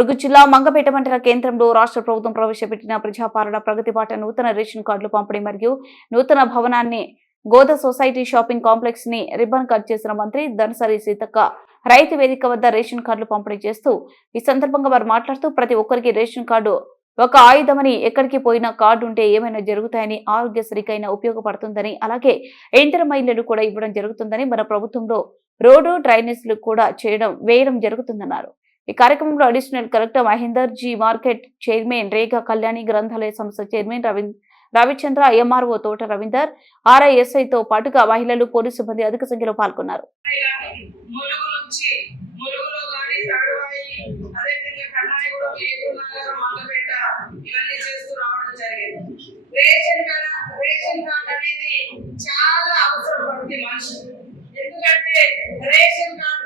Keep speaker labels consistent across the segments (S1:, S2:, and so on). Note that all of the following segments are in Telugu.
S1: ములుగు జిల్లా మంగపేట మండల కేంద్రంలో రాష్ట్ర ప్రభుత్వం ప్రవేశపెట్టిన ప్రజాపాలన ప్రగతి పాట నూతన రేషన్ కార్డులు పంపిణీ మరియు నూతన భవనాన్ని గోద సొసైటీ షాపింగ్ కాంప్లెక్స్ని రిబ్బన్ కట్ చేసిన మంత్రి ధనసరి సీతక్క రైతు వేదిక వద్ద రేషన్ కార్డులు పంపిణీ చేస్తూ ఈ సందర్భంగా వారు మాట్లాడుతూ ప్రతి ఒక్కరికి రేషన్ కార్డు ఒక ఆయుధమని ఎక్కడికి పోయినా కార్డు ఉంటే ఏమైనా జరుగుతాయని ఆరోగ్యశ్రీకైనా ఉపయోగపడుతుందని అలాగే ఇంటర్ మహిళలు కూడా ఇవ్వడం జరుగుతుందని మన ప్రభుత్వంలో రోడ్డు డ్రైనేజ్లు కూడా చేయడం వేయడం జరుగుతుందన్నారు. ఈ కార్యక్రమంలో additional collector Mahender ji market chairman Rekha Kalyani గ్రంథాలయ సంస్థ చైర్మన్ రవీంద్ర రవిచంద్ర ఎంఆర్ఓ తోట రవీందర్ ఆర్ఐఎస్ఐతో పాటుగా మహిళలు పోలీసు సిబ్బంది అధిక సంఖ్యలో పాల్గొన్నారు.
S2: ఎందుకంటే రేషన్ కార్డు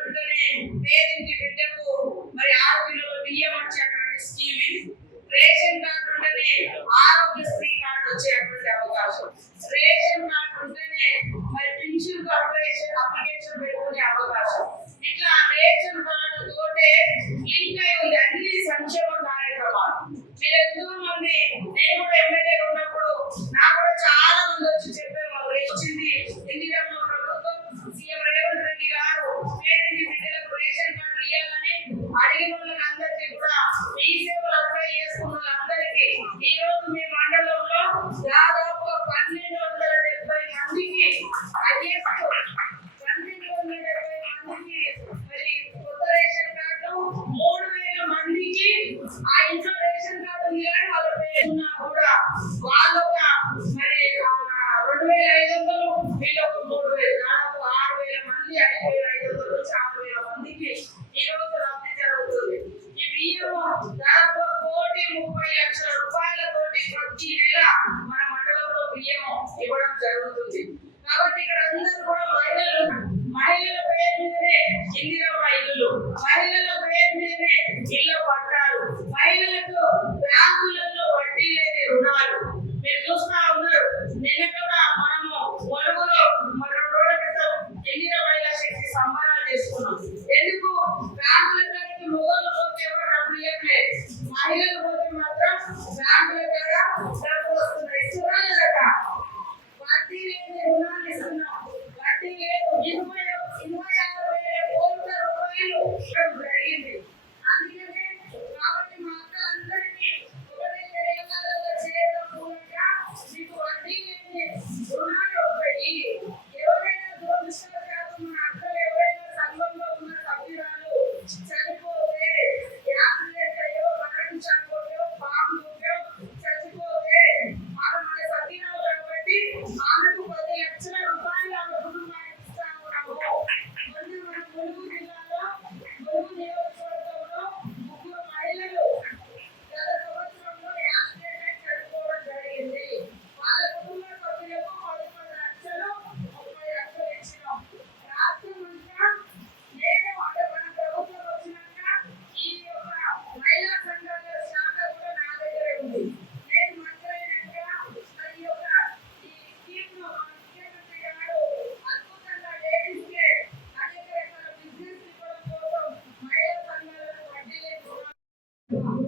S2: here how కూడా నాకు వస్తున్నాయి.
S3: చూడాలి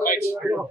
S4: கட்டி
S2: விடுறோம்